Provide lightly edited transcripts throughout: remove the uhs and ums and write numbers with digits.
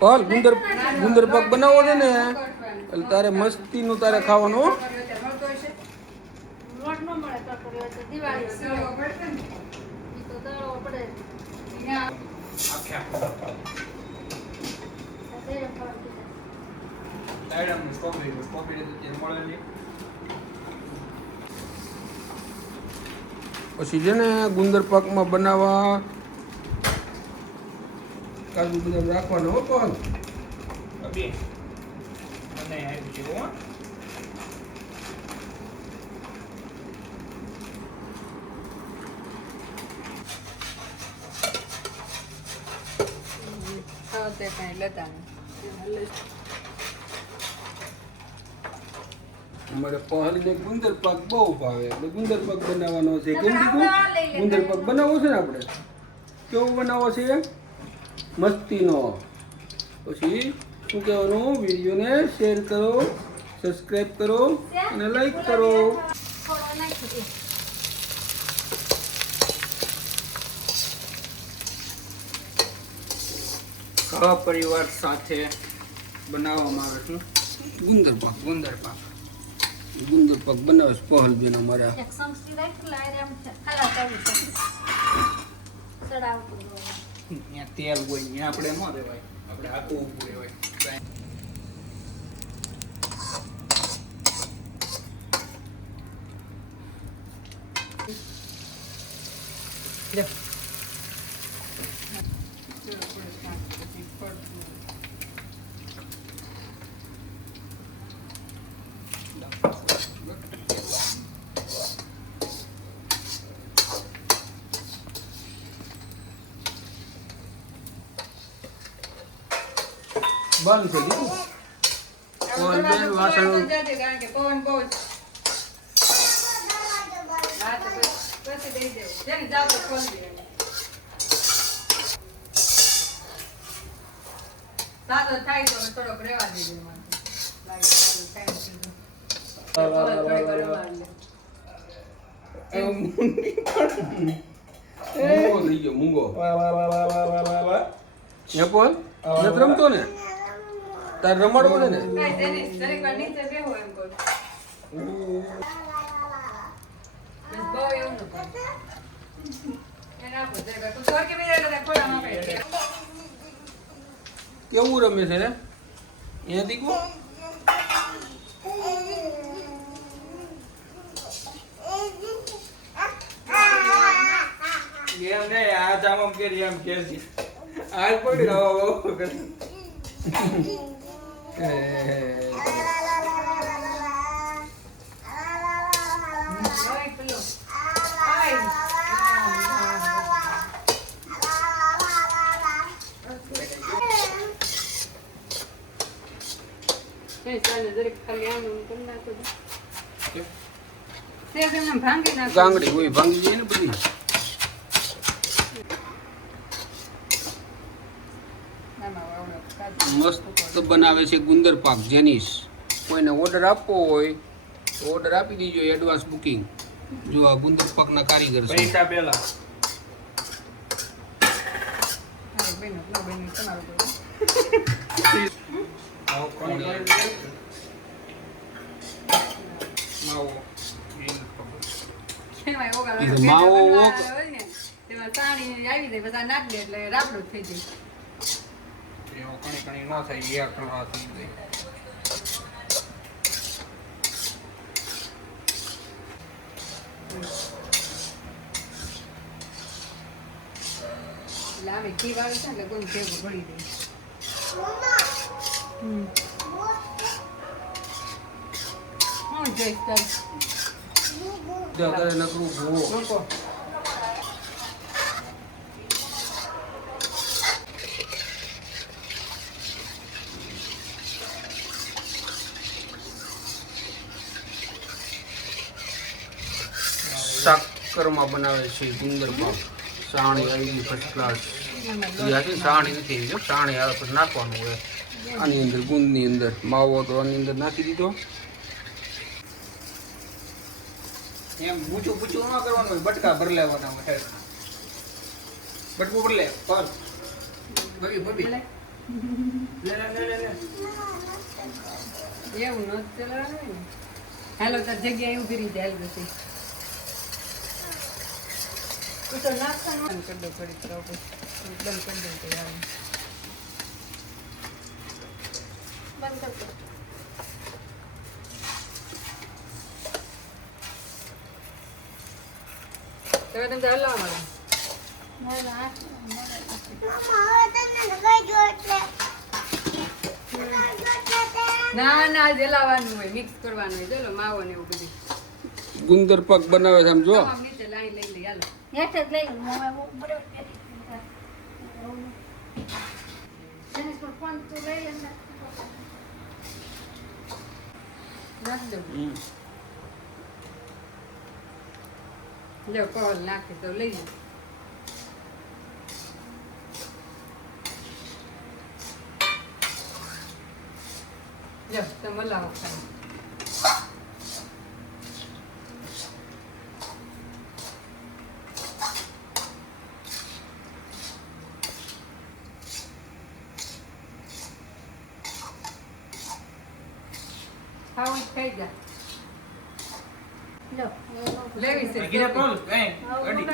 પલ ગુંદર પાક બનાવવો છે ને એટલે તારે મસ્તીનું તારે ખાવાનું. લોટ ન મળે તો કર્યો છે દિવાળી તો દળવો પડે. પછી છે ને ગુંદર પાકમાં બનાવવા કાજુ બદામ રાખવાનો હો પલ. તે કઈ લેતા અમારે પહલને ગુંદર પાક બહુ ભાવે એટલે ગુંદર પાક બનાવવાનો છે. કેમ કીધું ગુંદર પાક બનાવવો છે ને આપણે કેવો બનાવવો છે મસ્તીનો. પછી શું કહેવાનું વિડીયોને શેર કરો, સબસ્ક્રાઈબ કરો અને લાઈક કરો. પરિવાર સાથે બનાવવામાં આવે છે ગુંદર પાક. ગુંદર પાક બનાવે છે પહલ બેન અમારા. એક સમસી રાખ લાય એમ ખાલા કરી સડાવતું ત્યાં તેલ હોય ત્યાં આપણે ન રહેવાય, આપણે આખું ઊભું રહેવાય. બંધ થઈ ગયું. પહલ બેન વાસણ કારણ કે પવન બહુ જ હા તો પછી દઈ દેવું જેને જાવ તો ખોલ દે સાદો થાય તો થોડોક રેવા દે લાગે સાદો થાય મૂંગો થઈ ગયો મૂંગો. હે પહલ નથી રમતો ને તારે રમાડવો છે ને. કઈ તેની જરીક વાર નીચે બેહો એમ કહું બહુ એવું ન કર એના પર જરીક વાર તું તો કે મેરે તો ખોડામાં પડે કેવું રમે છે રે અહીંયા દીકુ. એમ નહીં આ જામમ કરી એમ કે છે આજ પડી રહ્યો ઓય પેલો આય કઈ ચાલે જરીક ખાલી આમ કરી નાખો તે એમને ભાંગી નાખો ગાંગડી હોય ભાંગી જાય ને બધી. મસ્ત બનાવે છે ગુંદર પાક જેનિસ. કોઈને ઓર્ડર આપવો હોય તો ઓર્ડર આપી દીજો એડવાન્સ બુકિંગ. જો આ ગુંદર પાકના કારીગર છે. પૈસા પેલા બેન તમારું આવો કોણ માવો એમાં ઓગા એ તો માવો હોય ને તેમાં પાણી આવી જાય બધા નાખ દે એટલે રાબડો થઈ જાય એવો કણી કણી ન થાય એક કરવા થઈ જાય. લાવે ઘી વાળું છે એટલે કોઈ ભેગું ભળી દે હું જોઈશ તાર જો તારે નકરું ભૂવો. લોકો સાકરમાં બનાવે છે ગુંદર પાક. સાણી આવી ફર્સ્ટ ક્લાસ. હજી સાણી નથી જો સાણી આવે પછી નાખવાનું હોય આની અંદર ગુંદની અંદર. માવો તો આની અંદર નાખી દીધો. એમ પૂછું પૂછું ન કરવાનું હોય, બટકા ભર લેવાના હોય. બટકું ભર લે પર બબી બબી લે લે લે લે એવું ન ચલાવવાનું હોય ને. હાલો તાર જગ્યાએ ઊભી રહી જાય પછી તું તો નાખવાનું બંધ કરી દો થોડી તરફ બંધ કરી દો તો યાર બંધ કરી દો હવે તમે હલાવો મારો ના ના આજ હલાવવાનું હોય મિક્સ કરવાનું હોય ચલો માવો ને એવું બધું ગુંદર પાક બનાવે છે આમ જો આમ નીચે લાઈન લઈ લઈ હાલો નાખ દો લ્યો કોલ નાખી તો લઈ લો લ્યો તમે હલાવો ખાલી ખાવું જ ખાઈ જા લેવી છે ગીરે કોલ કઈ અડી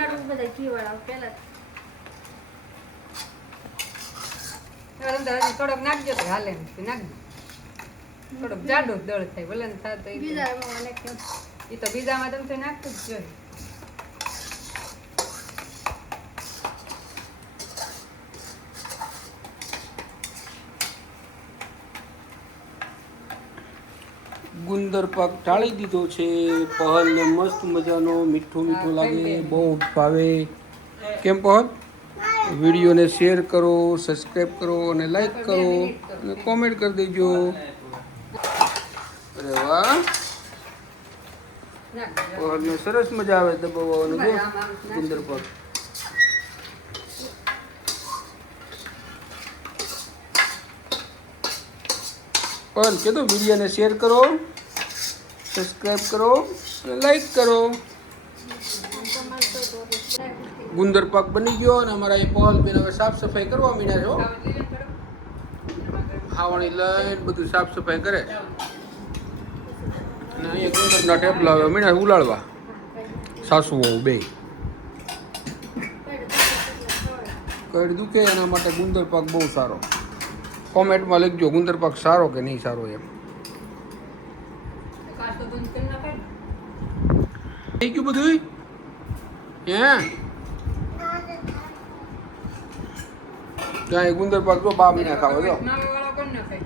થોડોક નાખજો તો હાલે નાખજો થોડોક જાડો દળ થાય ભલે ને થાય તો એ તો બીજામાં તમે નાખતું જ જોઈએ ગુંદર પાક ટાળી દીધો છે પહલને મસ્ત મજાનો મીઠું મીઠું લાગે બહુ ભાવે કેમ પહલ વિડીયોને શેર કરો સબસ્ક્રાઈબ કરો અને લાઈક કરો અને કોમેન્ટ કરી દેજો અરે વાહ નાખજો પહલને સરસ મજા આવે દબાવવાનું જો ગુંદર પાક પહલ કીધું વિડીયોને શેર કરો સબસ્ક્રાઈબ કરો અને લાઈક કરો ગુંદર પાક બની ગયો અને અમારા એ પહલ બેન હવે સાફ સફાઈ કરવા માંડ્યા છો ખાવણી લઈને બધું સાફ સફાઈ કરે અને અહીંયા ગુંદરના ટેપલા હવે મીણા ઉલાળવા સાસુ વહુ બે કઈ દુખે એના માટે ગુંદર પાક બહુ સારો કોમેન્ટમાં લખજો ગુંદર પાક સારો કે નહીં સારો એમ કાચો બંધ કરી નાખાય ને. થઈ ગયું બધું હે ત્યાં ગુંદર પાક જો 2 મહિના ખાવો જો માવાવાળો કરી નાખાય.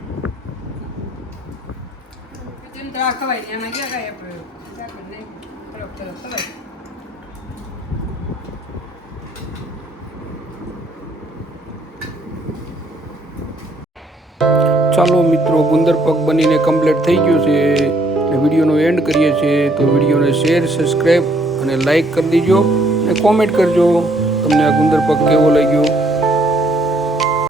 પછી એમ તો આ ખવાય નહીં. એમાં ક્યાં કાંઈ આપણે ઝાકળ નહીં. તરફ તરફ ખવાય. ચાલો મિત્રો ગુંદર પાક બનીને કમ્પ્લીટ થઈ ગયો છે એટલે વિડીયોનો એન્ડ કરીએ છીએ તો વિડીયોને શેર સબસ્ક્રાઈબ અને લાઈક કરી દીજો અને કોમેન્ટ કરજો તમને આ ગુંદર પાક કેવો લાગ્યો